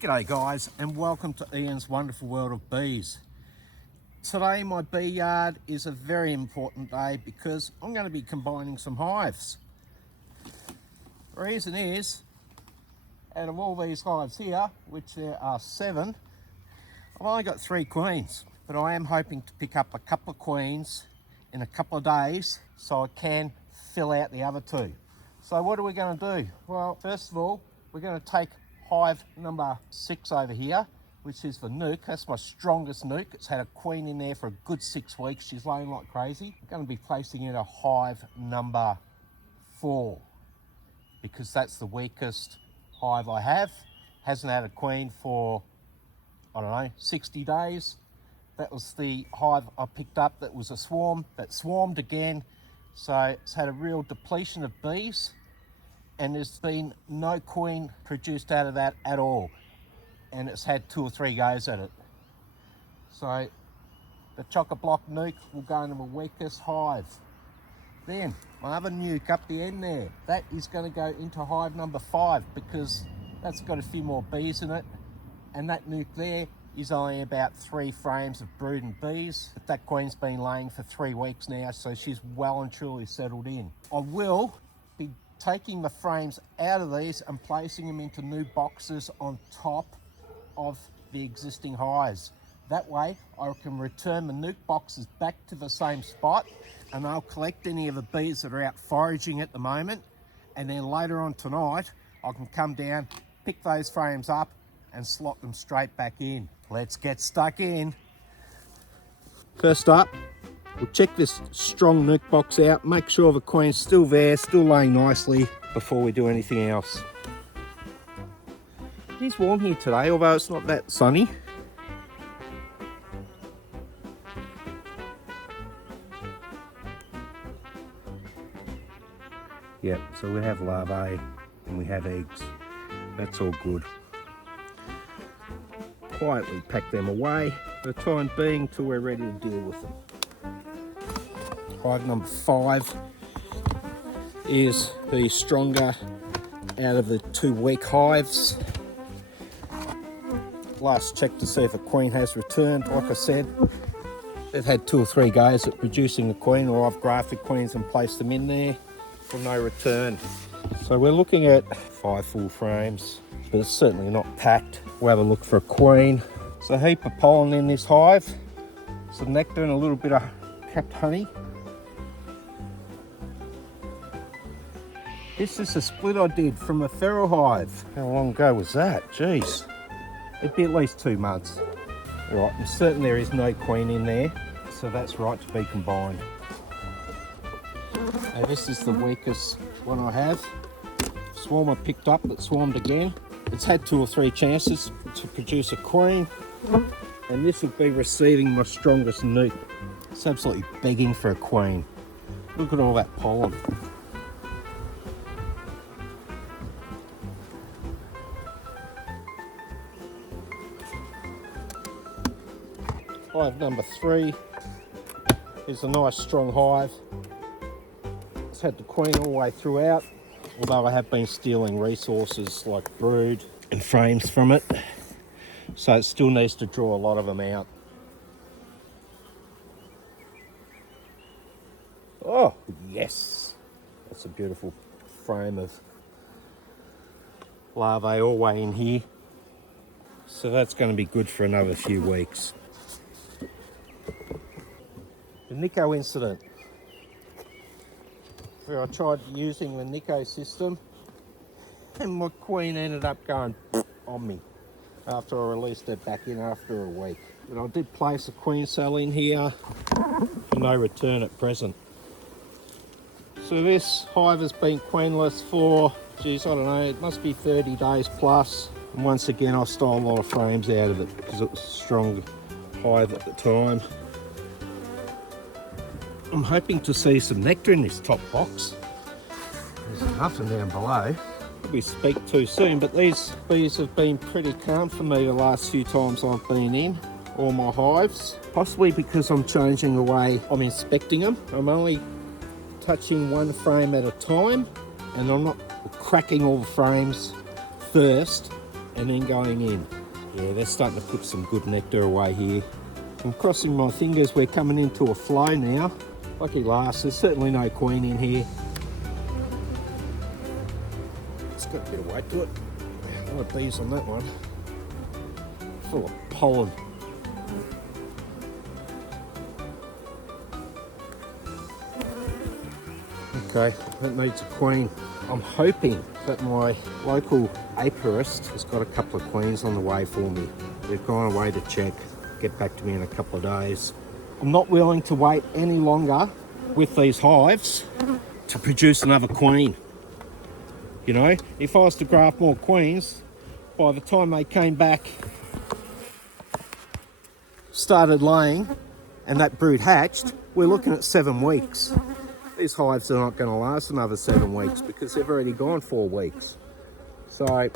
G'day guys, and welcome to Ian's Wonderful World of Bees. Today my bee yard is a very important day because I'm going to be combining some hives. The reason is, out of all these hives here, which there are 7, I've only got 3 queens, but I am hoping to pick up a couple of queens in a couple of days so I can fill out the other 2. So what are we going to do? Well, first of all, we're going to take hive number 6 over here, which is the nuke. That's my strongest nuke. It's had a queen in there for a good 6 weeks. She's laying like crazy. I'm going to be placing in a hive number 4 because that's the weakest hive I have. Hasn't had a queen for, I don't know, 60 days. That was the hive I picked up that was a swarm that swarmed again. So it's had a real depletion of bees, and there's been no queen produced out of that at all. And it's had 2 or 3 goes at it. So the chock-a-block nuke will go into the weakest hive. Then my other nuke up the end there, that is going to go into hive number 5 because that's got a few more bees in it. And that nuke there is only about 3 frames of brooding bees. But that queen's been laying for 3 weeks now, so she's well and truly settled in. I will be taking the frames out of these and placing them into new boxes on top of the existing hives. That way I can return the nuke boxes back to the same spot, and I'll collect any of the bees that are out foraging at the moment, and then later on tonight I can come down, pick those frames up and slot them straight back in. Let's get stuck in. First up, we'll check this strong nuke box out, make sure the queen's still there, still laying nicely before we do anything else. It's warm here today, although it's not that sunny. Yeah, so we have larvae and we have eggs. That's all good. Quietly pack them away for the time being till we're ready to deal with them. Hive number 5 is the stronger out of the 2 weak hives. Last check to see if a queen has returned. Like I said, they've had 2 or 3 goes at producing a queen, or I've grafted queens and placed them in there for no return. So we're looking at 5 full frames, but it's certainly not packed. We'll have a look for a queen. So a heap of pollen in this hive, some nectar and a little bit of capped honey. This is a split I did from a feral hive. How long ago was that? Jeez. It'd be at least 2 months. Right, I'm certain there is no queen in there, so that's right to be combined. Now this is the weakest one I have. Swarm I picked up that swarmed again. It's had 2 or 3 chances to produce a queen, and this will be receiving my strongest nuke. It's absolutely begging for a queen. Look at all that pollen. Hive number 3 is a nice strong hive. It's had the queen all the way throughout, although I have been stealing resources like brood and frames from it, so it still needs to draw a lot of them out. Oh yes, that's a beautiful frame of larvae all the way in here, so that's going to be good for another few weeks. The Nico incident, where I tried using the Nico system and my queen ended up going on me after I released her back in after a week. But I did place a queen cell in here for no return at present. So this hive has been queenless for, geez, I don't know, it must be 30 days plus. And once again I stole a lot of frames out of it because it was a strong hive at the time. I'm hoping to see some nectar in this top box. There's nothing down below. We speak too soon, but these bees have been pretty calm for me the last few times I've been in all my hives. Possibly because I'm changing the way I'm inspecting them. I'm only touching 1 frame at a time, and I'm not cracking all the frames first and then going in. Yeah, they're starting to put some good nectar away here. I'm crossing my fingers, we're coming into a flow now. Lucky last, there's certainly no queen in here. It's got a bit of weight to it. A lot of bees on that one. Full of pollen. Okay, that needs a queen. I'm hoping that my local apiarist has got a couple of queens on the way for me. They've gone away to check, get back to me in a couple of days. I'm not willing to wait any longer with these hives to produce another queen. You know, if I was to graft more queens, by the time they came back, started laying, and that brood hatched, we're looking at 7 weeks. These hives are not going to last another 7 weeks because they've already gone 4 weeks. So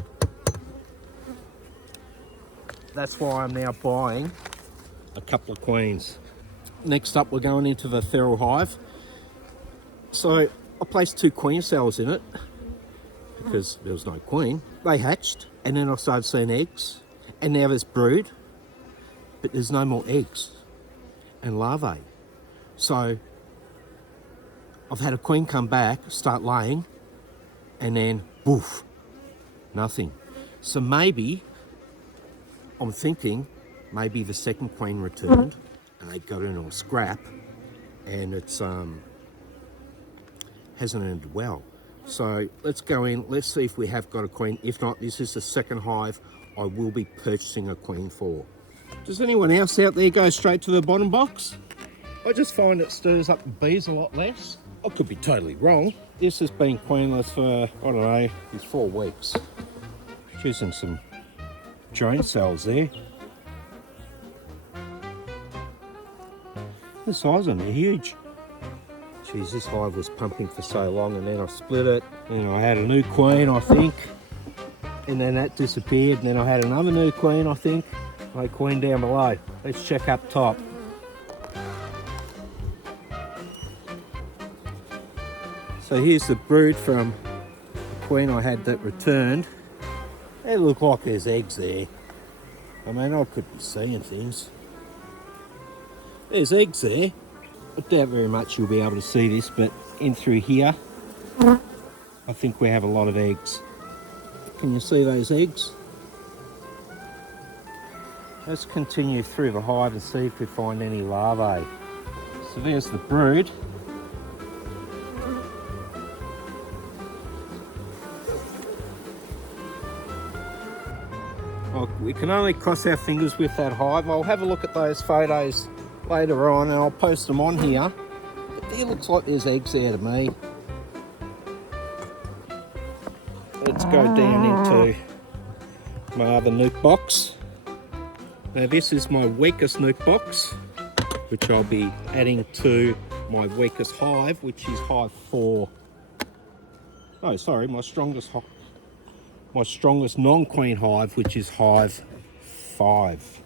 that's why I'm now buying a couple of queens. Next up, we're going into the feral hive. So I placed 2 queen cells in it because there was no queen. They hatched, and then I started seeing eggs, and now there's brood, but there's no more eggs and larvae. So I've had a queen come back, start laying, and then boof, nothing. So maybe, I'm thinking, maybe the second queen returned and they got into a scrap and it's hasn't ended well. So let's go in, let's see if we have got a queen. If not, this is the second hive I will be purchasing a queen for. Does anyone else out there go straight to the bottom box? I just find it stirs up the bees a lot less. I could be totally wrong. This has been queenless for, I don't know, these 4 weeks. Choosing some drone cells there. The size of them are huge. Geez, this hive was pumping for so long and then I split it. And I had a new queen, I think. And then that disappeared. And then I had another new queen, I think. No queen down below. Let's check up top. So here's the brood from the queen I had that returned. It look like there's eggs there. I mean, I could be seeing things. There's eggs there. I doubt very much you'll be able to see this, but in through here, I think we have a lot of eggs. Can you see those eggs? Let's continue through the hive and see if we find any larvae. So there's the brood. Well, we can only cross our fingers with that hive. I'll have a look at those photos later on and I'll post them on here. But there looks like there's eggs there to me. Let's go down into my other nuke box. Now this is my weakest nuke box, which I'll be adding to my weakest hive, which is hive 4. Oh, sorry, my strongest non-queen hive, which is hive 5.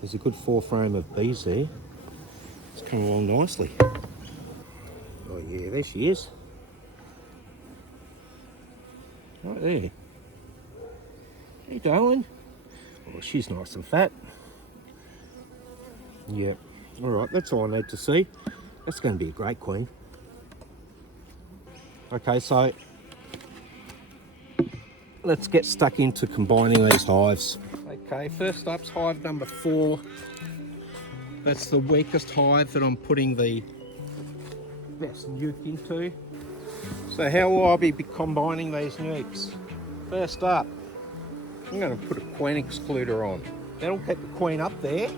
There's a good 4 frame of bees there. It's coming along nicely. Oh yeah, there she is. Right there. Hey darling. Oh, she's nice and fat. Yeah, all right, that's all I need to see. That's going to be a great queen. Okay, so let's get stuck into combining these hives. Okay, first up's hive number 4. That's the weakest hive that I'm putting the best nuke into. So how will I be combining these nukes? First up, I'm going to put a queen excluder on. That'll get the queen up there,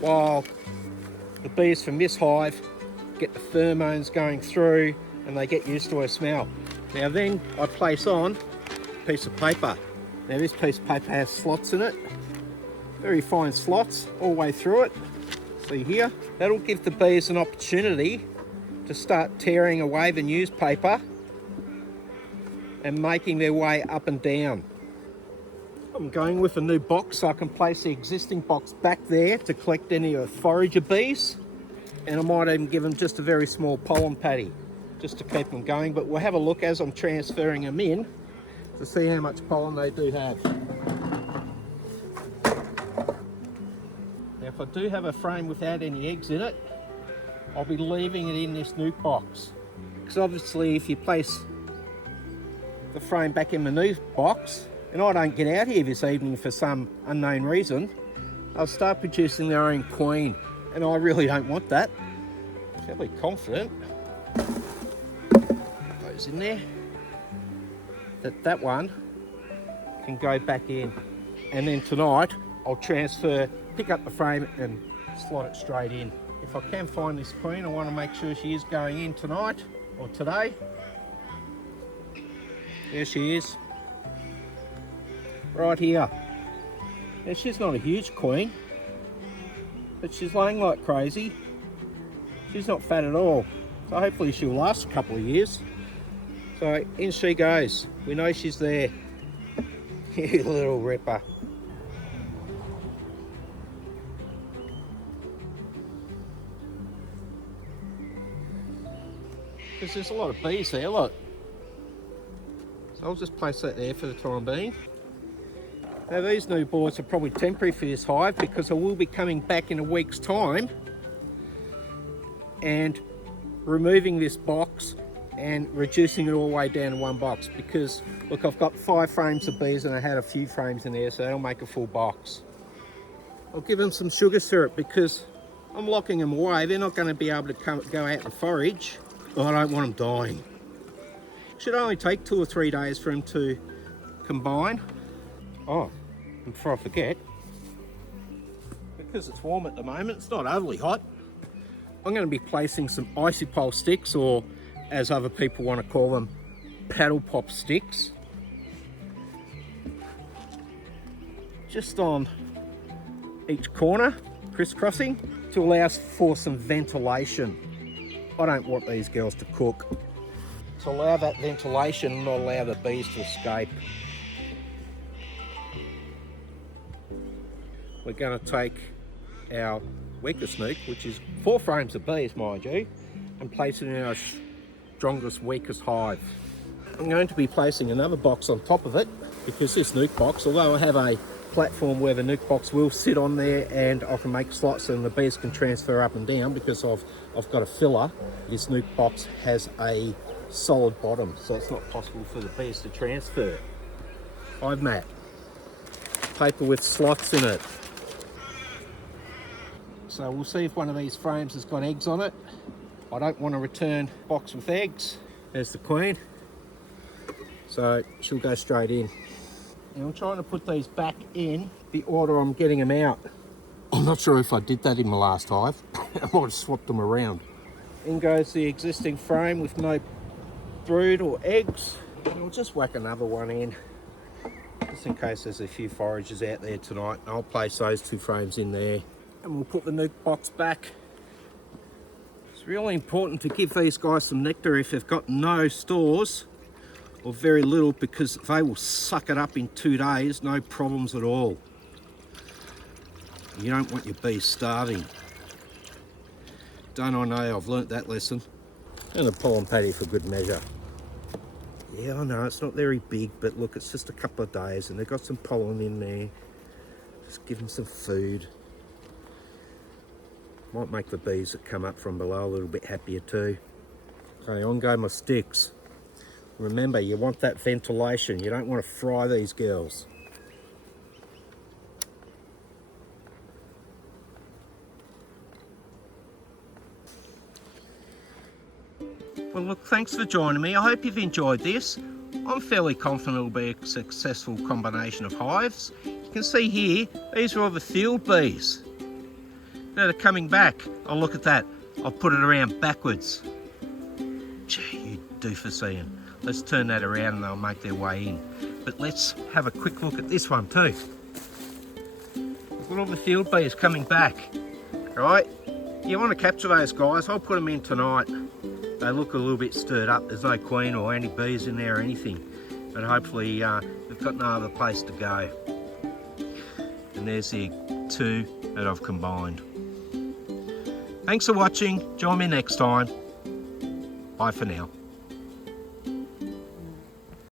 while the bees from this hive get the pheromones going through and they get used to her smell. Now then I place on a piece of paper. Now this piece of paper has slots in it, very fine slots all the way through it. See here? That'll give the bees an opportunity to start tearing away the newspaper and making their way up and down. I'm going with a new box so I can place the existing box back there to collect any of the forager bees, and I might even give them just a very small pollen patty just to keep them going, but we'll have a look as I'm transferring them in to see how much pollen they do have. Now if I do have a frame without any eggs in it, I'll be leaving it in this nuke box. Because obviously if you place the frame back in the nuke box, and I don't get out here this evening for some unknown reason, they'll start producing their own queen, and I really don't want that. Fairly confident, those in there, that one can go back in. And then tonight I'll transfer, pick up the frame and slot it straight in. If I can find this queen, I want to make sure she is going in tonight or today. There she is, right here. Now she's not a huge queen, but she's laying like crazy. She's not fat at all, so hopefully she'll last a couple of years. So in she goes. We know she's there. You little ripper. Because there's a lot of bees there, look. So I'll just place that there for the time being. Now these new boards are probably temporary for this hive, because I will be coming back in a week's time and removing this box and reducing it all the way down to one box, because look, I've got 5 frames of bees and I had a few frames in there, so that'll make a full box. I'll give them some sugar syrup because I'm locking them away. They're not going to be able to go out and forage. I don't want them dying. Should only take 2 or 3 days for them to combine. Oh, and before I forget, because it's warm at the moment, it's not overly hot, I'm going to be placing some icy pole sticks, or as other people want to call them, paddle pop sticks, just on each corner, crisscrossing, to allow for some ventilation. I don't want these girls to cook, to allow that ventilation and not allow the bees to escape. We're going to take our weakest nuke, which is 4 frames of bees, mind you, and place it in our strongest, weakest hive. I'm going to be placing another box on top of it, because this nuke box, although I have a platform where the nuke box will sit on there and I can make slots and the bees can transfer up and down, because I've got a filler, this nuke box has a solid bottom, so it's not possible for the bees to transfer. Hive mat, paper with slots in it. So we'll see if one of these frames has got eggs on it. I don't want to return box with eggs. There's the queen. So she'll go straight in. And I'm trying to put these back in the order I'm getting them out. I'm not sure if I did that in my last hive. I might have swapped them around. In goes the existing frame with no brood or eggs. And I'll just whack another one in, just in case there's a few foragers out there tonight. I'll place those 2 frames in there. And we'll put the nuke box back. It's really important to give these guys some nectar if they've got no stores, or very little, because they will suck it up in 2 days, no problems at all. You don't want your bees starving. Don't I know, I've learnt that lesson. And a pollen patty for good measure. Yeah, I know, it's not very big, but look, it's just a couple of days and they've got some pollen in there. Just give them some food. Might make the bees that come up from below a little bit happier too. Okay, on go my sticks. Remember, you want that ventilation. You don't want to fry these girls. Well, look, thanks for joining me. I hope you've enjoyed this. I'm fairly confident it'll be a successful combination of hives. You can see here, these are all the field bees. Now they're coming back. Oh, look at that. I've put it around backwards. Gee, you doofus, Ian. Let's turn that around and they'll make their way in. But let's have a quick look at this one too. Look at all the field bees coming back. All right, you want to capture those guys, I'll put them in tonight. They look a little bit stirred up. There's no queen or any bees in there or anything. But hopefully they've got no other place to go. And there's the 2 that I've combined. Thanks for watching. Join me next time. Bye for now.